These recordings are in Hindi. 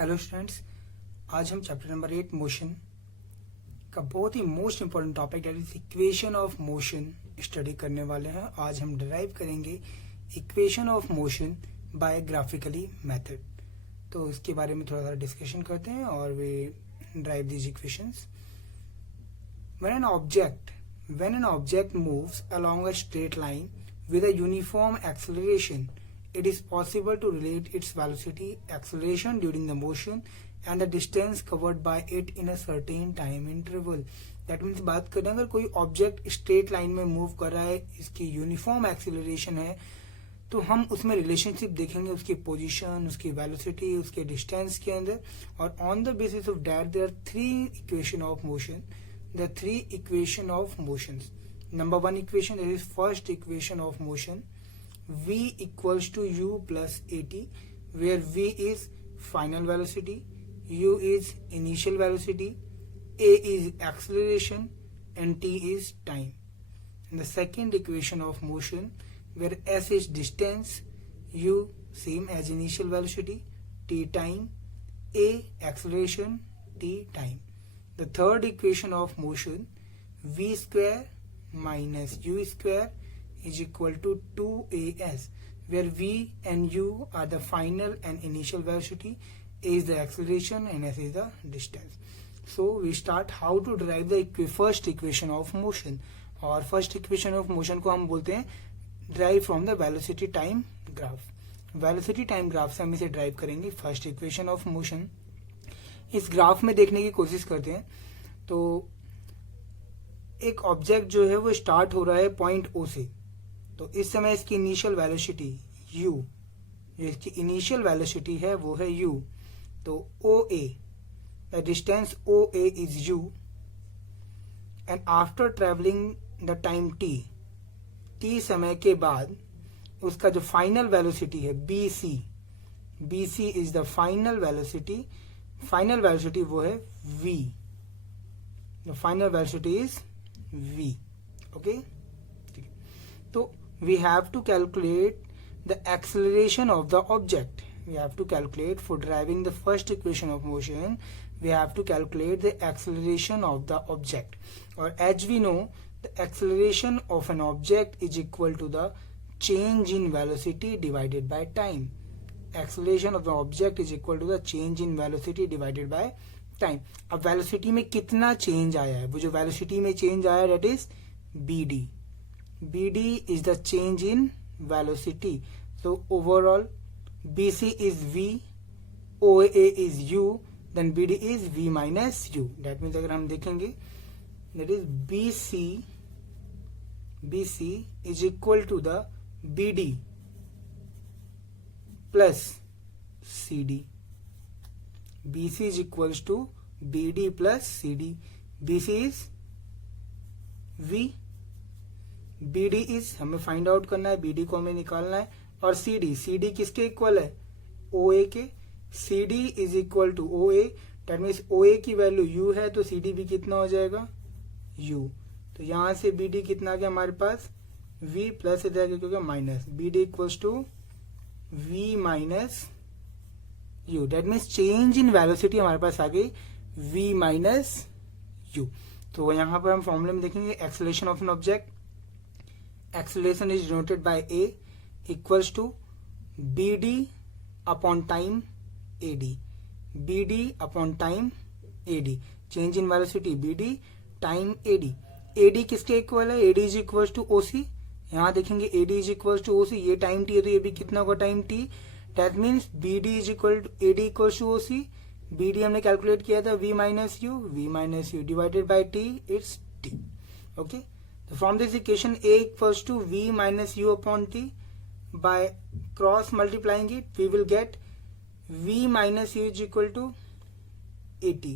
हेलो स्टूडेंट्स, आज हम चैप्टर नंबर 8 मोशन का बहुत ही most important topic that is equation of motion study करने वाले हैं। आज हम डिराइव करेंगे equation of motion by graphically method. तो इसके बारे में थोड़ा सा डिस्कशन करते हैं और we derive these equations. When an object moves along a straight line with a uniform acceleration, it is possible to relate its velocity, acceleration during the motion and the distance covered by it in a certain time interval. That means बात करें अगर कोई ऑब्जेक्ट स्ट्रेट लाइन में मूव कर रहा है, इसकी यूनिफॉर्म एक्सेलरेशन है, तो हम उसमें रिलेशनशिप देखेंगे उसकी पोजीशन, उसकी वेलोसिटी, उसके डिस्टेंस के अंदर। और on the basis of that there are three equation of motion. The three equation of motions. Number one equation, that is first equation of motion, v equals to u plus at, where v is final velocity, u is initial velocity, a is acceleration and t is time. And the second equation of motion, where s is distance, u same as initial velocity, t time, a acceleration, t time. The third equation of motion, v square minus u square is equal to 2as, where v and u are the final and initial velocity, a is the acceleration and s is the distance. So we start how to derive the first equation of motion. और first equation of motion को हम बोलते हैं derive from the velocity time graph. Velocity time graph से हम इसे derive करेंगे first equation of motion. इस ग्राफ में देखने की कोशिश करते हैं तो एक ऑब्जेक्ट जो है वो स्टार्ट हो रहा है पॉइंट ओ से। तो इस समय इसकी इनिशियल वेलोसिटी u, जो इसकी इनिशियल वेलोसिटी है वो है u। तो O A, the distance O A is u, and after travelling the time t समय के बाद उसका जो फाइनल वेलोसिटी है bc is the final velocity वो है v. The final velocity is v. Okay, so we have to calculate the acceleration of the object. We have to calculate, for deriving the first equation of motion, we have to calculate the acceleration of the object. Or as we know, the acceleration of an object is equal to the change in velocity divided by time. Acceleration of the object is equal to the change in velocity divided by time. अब वेलोसिटी में कितना चेंज आया है, वो जो वेलोसिटी में चेंज आया that is bd is the change in velocity. So overall bc is v, oa is u, then bd is v minus u. That means अगर हम देखेंगे that is bc is equal to the bd plus cd. BC is equals to BD plus CD. BC is V, BD is हमें फाइंड आउट करना है, BD को हमें निकालना है, और CD किसके इक्वल है, OA के. CD is equal to OA, that means OA की वैल्यू U है तो CD भी कितना हो जाएगा U. तो यहां से BD कितना आ गया हमारे पास V प्लस इधर क्योंकि minus, BD equals to V minus u. That means change in velocity हमारे पास आ गई v माइनस u. तो यहाँ पर हम फॉर्मूले में देखेंगे acceleration of an object. Acceleration is denoted by a equals to bd upon time ad. bd upon time ad, change in velocity bd time ad. ad किसके इक्वल है, ad is equals to oc. यहाँ देखेंगे ad is equals to oc, ये टाइम t है तो ये भी कितना होगा time t. That means BD is equal to AD equals to OC. BD हमने कैलकुलेट किया था V minus U divided by T, it's T. Okay. So from this equation A equals to V minus U upon T. By cross multiplying it, we will get V minus U is equal to AT.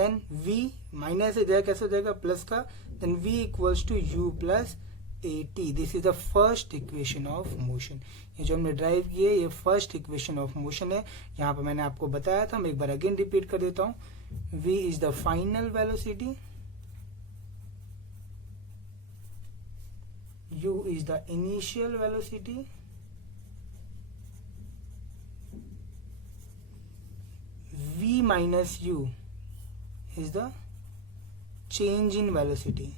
Then V minus इधर कैसे हो जाएगा प्लस का, then V equals to U plus AT. This is the first equation of motion. ये जो हमने ड्राइव किए ये फर्स्ट इक्वेशन ऑफ मोशन है. यहाँ पर मैंने आपको बताया था, मैं एक बार अगेन रिपीट कर देता हूँ. v is the final velocity, u is the initial velocity, minus u is the change in velocity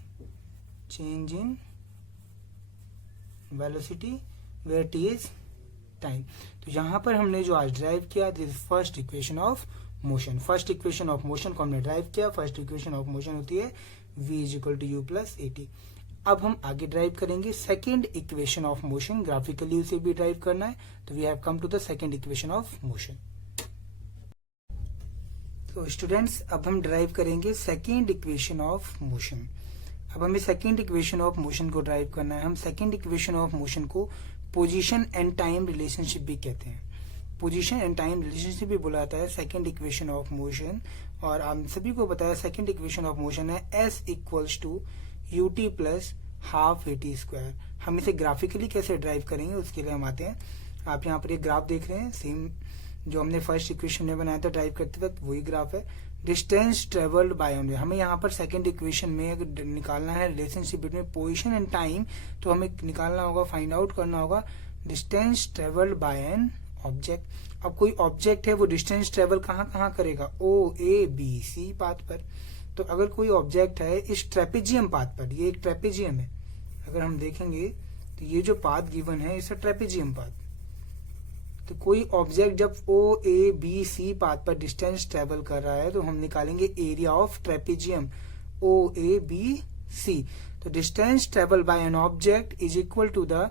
where t is time. तो यहाँ पर हमने जो आज ड्राइव किया, this first equation of motion. First equation of motion को हमने ड्राइव किया। फर्स्ट इक्वेशन ऑफ मोशन होती है v is equal to you plus A T. अब हम आगे ड्राइव करेंगे second equation of motion. Graphically उसे भी ड्राइव करना है, तो we have come to the second equation of motion. तो स्टूडेंट्स, अब हम ड्राइव करेंगे सेकेंड इक्वेशन ऑफ मोशन। अब हमें सेकेंड इक्वेशन ऑफ मोशन को ड्राइव करना है। हम सेकेंड इक्वेशन ऑफ मोशन को पोजीशन एंड टाइम रिलेशनशिप भी कहते हैं। पोजीशन एंड टाइम रिलेशनशिप भी बोला जाता है सेकेंड इक्वेशन ऑफ मोशन। और हम सभी को बताया सेकेंड इक्वेशन ऑफ मोशन है s equals to U T plus half A T square. हम इसे ग्राफिकली कैसे ड्राइव करेंगे उसके लिए हम आते हैं। आप यहाँ पर एक ग्राफ देख रहे हैं, सेम जो हमने फर्स्ट इक्वेशन में बनाया था ड्राइव करते वक्त, वही ग्राफ है। Distance travelled by only. हमें यहाँ पर सेकंड इक्वेशन में अगर निकालना है relationship between position and time, तो हमें निकालना होगा, फाइंड आउट करना होगा distance travelled by an object. अब कोई ऑब्जेक्ट है, वो डिस्टेंस ट्रेवल कहाँ करेगा, ओ ए बी सी पाथ पर। तो अगर कोई ऑब्जेक्ट है इस ट्रेपेजियम पाथ पर, ये एक ट्रेपेजियम है, अगर हम देखेंगे तो ये जो पाथ गिवन है इसे ट्रेपेजियम पाथ। तो कोई ऑब्जेक्ट जब O A B C path पर डिस्टेंस ट्रेवल कर रहा है, तो हम निकालेंगे area of trapezium O A B C. तो distance travel by an object is equal to the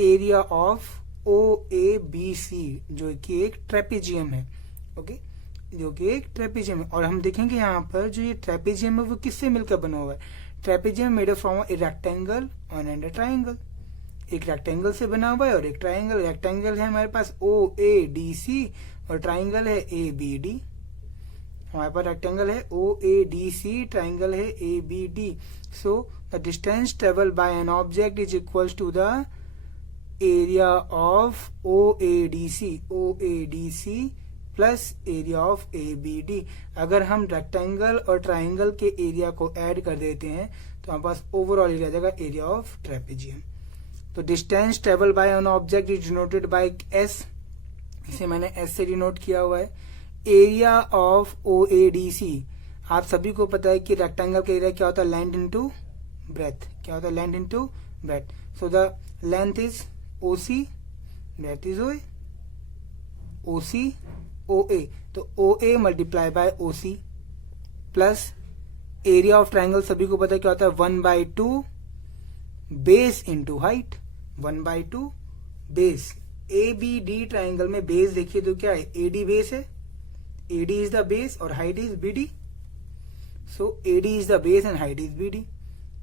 area of O A B C, जो कि एक ट्रेपेजियम है। ओके, जो कि एक ट्रेपेजियम है। और हम देखेंगे यहाँ पर जो ये ट्रेपेजियम है वो किससे मिलकर बना हुआ है। Trapezium made from a rectangle and A triangle. एक रेक्टेंगल से बना हुआ है और एक ट्राइंगल। रेक्टेंगल है हमारे पास ओ ए डी सी और ट्राइंगल है ए बी डी। हमारे पास रेक्टेंगल है ओ ए डी सी, ट्राइंगल है A B D. So the distance travel by an object is equals to the area of O A D C plus area of A B D. अगर हम रेक्टेंगल और ट्राइंगल के एरिया को ऐड कर देते हैं तो हमारे पास ओवरऑल एरिया आ जाएगा एरिया ऑफ ट्रेपेजियम। तो distance travel by an object is denoted by S, इसे मैंने एस से डिनोट किया हुआ है। Area of O A D C, आप सभी को पता है कि रेक्टेंगल का एरिया क्या होता है, लेंथ इनटू ब्रेथ। क्या होता है, length into breadth. So the length is O C, breadth is O C O A. तो O A multiply by O C plus area of triangle, सभी को पता है क्या होता है, 1/2 base into height. 1/2 base. A B D triangle में बेस देखिए तो क्या है, ए डी बेस है, A D is the base और height is B D. So A D is the base and height is B D.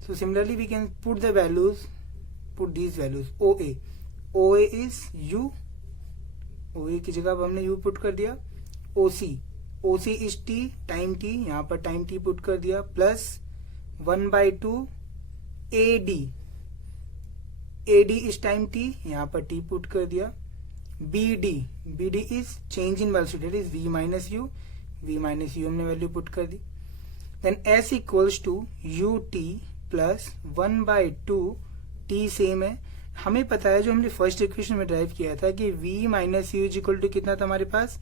So similarly we can put the values, put these values. O A is u, O A की जगह हमने यू पुट कर दिया। O C is t, time t, यहाँ पर टाइम टी पुट कर दिया, plus 1/2 A D is time t, यहाँ पर टी पुट कर दिया। B D is change in velocity, is v minus u हमने वैल्यू पुट कर दी। Then s equals to U T plus 1/2 t same है। हमें पता है जो हमने फर्स्ट इक्वेशन में ड्राइव किया था कि v minus U is equal to कितना था हमारे पास,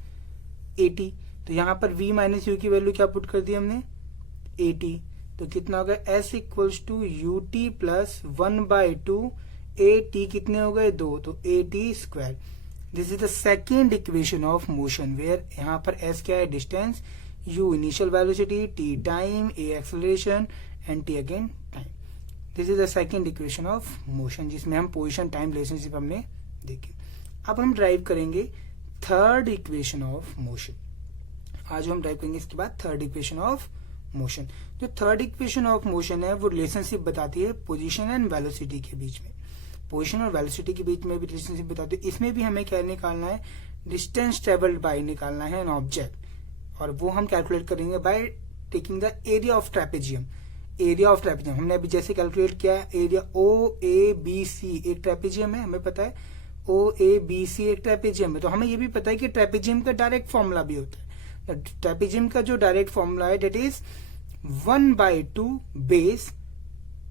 80। तो यहाँ पर v माइनस यू की वैल्यू क्या पुट कर दी हमने, 80। तो कितना हो गया, s equals to U T plus 1/2 A T, कितने हो गए, 2, तो A T square. This is the second equation of motion where यहाँ पर s क्या है, distance, u initial velocity, t time, a acceleration and t again time. This is the second equation of motion जिसमें हम पोजिशन टाइम रिलेशनशिप हमने देखी। अब हम ड्राइव करेंगे थर्ड इक्वेशन ऑफ मोशन। आज हम ड्राइव करेंगे इसके बाद थर्ड इक्वेशन ऑफ मोशन। जो थर्ड इक्वेशन ऑफ मोशन है वो रिलेशनशिप बताती है पोजीशन एंड वेलोसिटी के बीच में। पोजीशन और वेलोसिटी के बीच में भी रिलेशनशिप बताती है। इसमें भी हमें क्या निकालना है, डिस्टेंस ट्रेवल्ड बाय निकालना है एन ऑब्जेक्ट, और वो हम कैलकुलेट करेंगे by taking the area of trapezium. Area of trapezium हमने अभी जैसे कैलकुलेट किया, एरिया ओ ए बी सी एक ट्रेपेजियम है, हमें पता है ओ ए बी सी एक ट्रेपेजियम है। तो हमें ये भी पता है कि ट्रेपेजियम का डायरेक्ट फॉर्मूला भी होता है। ट्रेपेजियम का जो डायरेक्ट फॉर्मूला है that is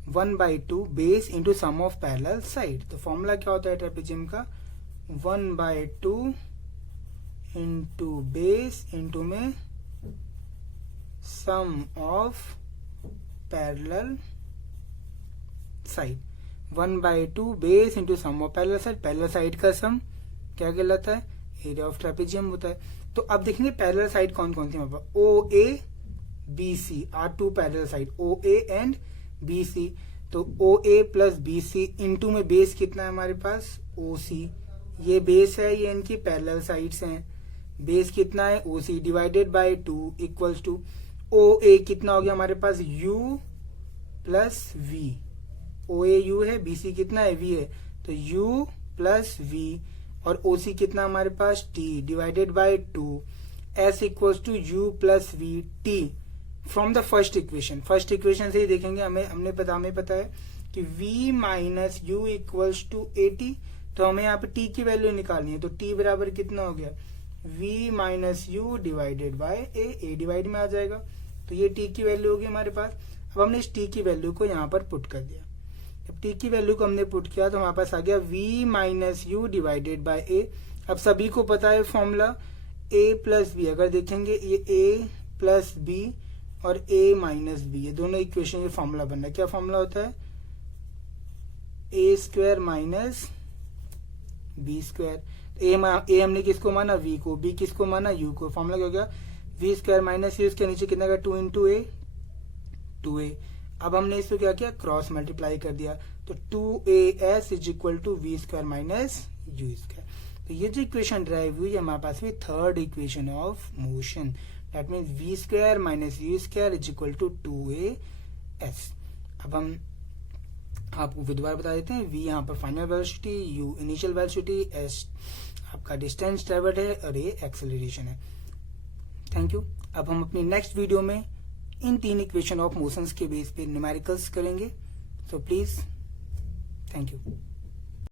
1/2 base into sum of parallel side. तो फॉर्मूला क्या होता है ट्रेपेजियम का, 1/2 इंटू बेस इंटू में sum of parallel side, 1/2 base into sum of parallel side. Parallel side का सम क्या कहलाता है, एरिया ऑफ ट्रेपेजियम होता है। तो अब देखेंगे पैरेलल साइड कौन कौन सी, O A B C are two parallel side, O A and B C. तो O A plus B C into में बेस कितना है हमारे पास, ओ सी, ये बेस है, ये इनकी पैरेलल साइड्स हैं। बेस कितना है, O C divided by 2 equals to O A कितना हो गया हमारे पास, u plus v. O A u है, बी सी कितना है, वी है, तो यू प्लस वी, और ओ सी कितना हमारे पास, t divided by 2, s equals to you plus v t from the first equation. First equation से ही देखेंगे, हमें पता है कि v minus u equals to a t, तो हमें यहाँ पे t की वैल्यू निकालनी है। तो t बराबर कितना हो गया, v minus u divided by A divide में आ जाएगा, तो ये t की वैल्यू होगी हमारे पास। अब हमने इस t की वैल्यू को यहाँ पर पुट कर दिया। जब t की वैल्यू को हमने पुट किया तो हमारे पास आ गया v minus u divided by a. अब सभी को पता है फॉर्मूला a प्लस बी, अगर देखेंगे ये a प्लस बी और a माइनस बी, ये दोनों इक्वेशन ये फॉर्मूला बन रहा है। क्या फॉर्मूला होता है, a square minus b square. A हमने किसको माना, v को, b किसको माना, u को। फॉर्मूला क्या हो गया, v स्क्वायर माइनस यू, इसके नीचे कितना का 2 इंटू ए, 2a। अब हमने इसको क्या किया, क्रॉस मल्टीप्लाई कर दिया, तो 2as is equal to V square minus U square. तो ये जो इक्वेशन ड्राइव हुई हमारे पास भी third equation of motion, that means V square minus U square is equal to 2as। अब हम आपको फिर दोबारा बता देते हैं, v यहाँ पर final velocity, u initial velocity, s आपका डिस्टेंस ट्रेवल्ड है और ये एक्सेलरेशन है। Thank you. अब हम अपनी नेक्स्ट वीडियो में इन 3 इक्वेशन ऑफ मोशंस के बेस पे न्यूमेरिकल्स करेंगे। So please, thank you.